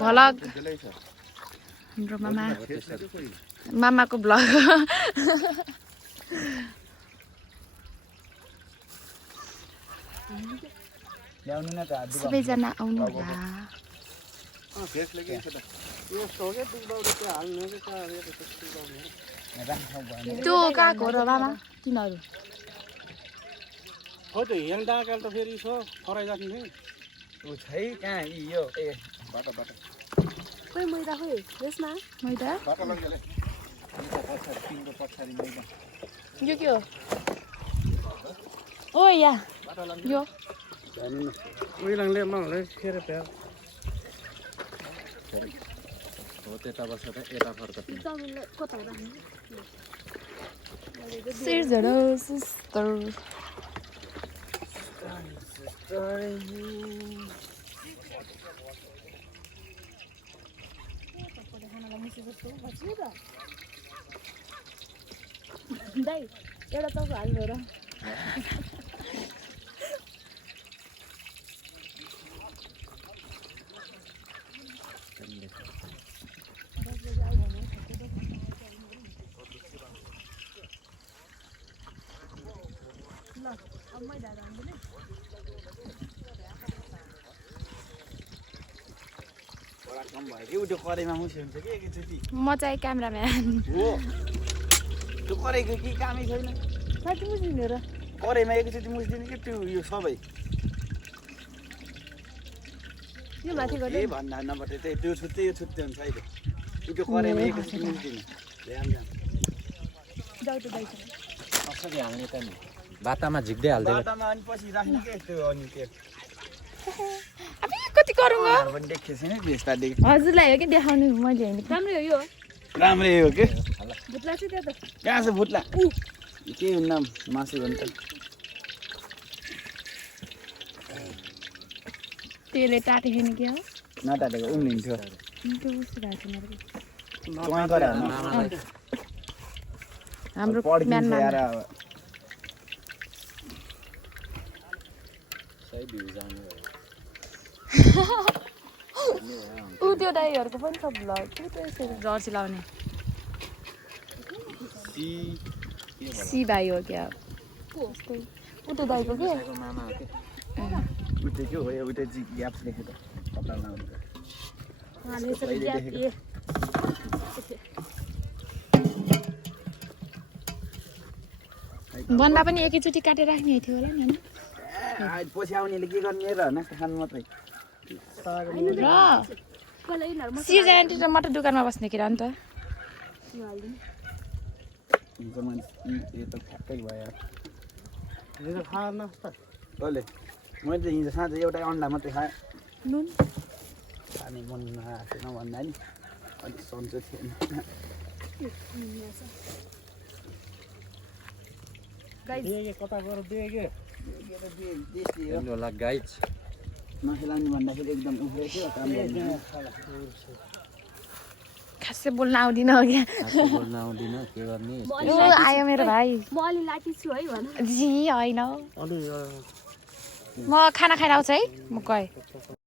vlog हाम्रो मामाको vlog सबैजना आउनु होला त्यो कहाँको र मामा तिनीहरू हो त हेङ डाकाल त फेरि छ फराइ जाने नि उ छै कहाँ यो ए बाटो खोइ मैदा खोइ यसमा मैदा बाटो लगिले पछाडि तिम्रो पछाडि मैदा यो के हो ओ या यो उइलाङले माउले फेरि प्याज हो त्यता बस्छ त यता फर्क जमिनले कता राख्नु सिर्जरो सिस्टर दाइ एउटा चौको हाल्नु र कम भयो कि उठ्यो कराईमा मुसी हुन्छ कि एकैचोटि म चाहिँ क्यामेराम्यान हो त्यो कराईको के कामै छैन साथी बुझ्नु र कराईमा एकैचोटि मुसिदिने कि त्यो यो सबै यो माथि गर्नु के भन्दा नपटे त्यही त्यो छुट्टै यो छुट्टै हुन्छ अहिले त्यो कराईमा एकैचोटि मुसिदिने ध्यान जाऊ त दाइ कसरी हाल्ने त नि बाटामा झिक्दै हाल्दै बाटामा अनि पछि राख्ने के त्यो अनि त्यो अब कति गरौँ पनि देखेको छैन भेस्टा देखेँ हजुरलाई हो कि देखाउनु मैले होइन राम्रै हो यो राम्रै हो के भुत्ला चाहिँ त्यहाँ त कहाँ छ भुत्ला के नाम मासु भन्छ त्यसले टाटेखेन के हो नटाटेको उम्लिन्थ्यो हाम्रो म्यानमा ऊ त्यो दाइहरूको पनि छ भ्लग के त यसरी जर्सी लाउने सी भाइ हो क्या ऊ त्यो दाइको के उठे के हो उठे ग्याप देखेँ त कपालमा भन्दा पनि एकैचोटि काटेर राख्ने थियो होला नि पछि आउनेले के गर्ने र नास्ता खानु मात्रै र सिर्जा आन्टी र मटर दोकानमा बस्ने के अन्त ठ्याक्कै भयो हिजो खाएर नास्ता कसले मैले त हिजो साँझ एउटा अन्डा मात्रै खाएँ नुन खाने मन नआएको भन्दा नि अलिक सन्चो थिएन कता गएर बेगे होला गाइज नखेलाउने भन्दाखेरि एकदम उफ्रेको थियो काम गर्ने खासै बोल्न आउँदिन हो क्या बोल्न आउँदिन के गर्ने आयो मेरो भाइ म अलि लाटी छु है भन जी होइन म खाना खाएर आउँछु है म गएँ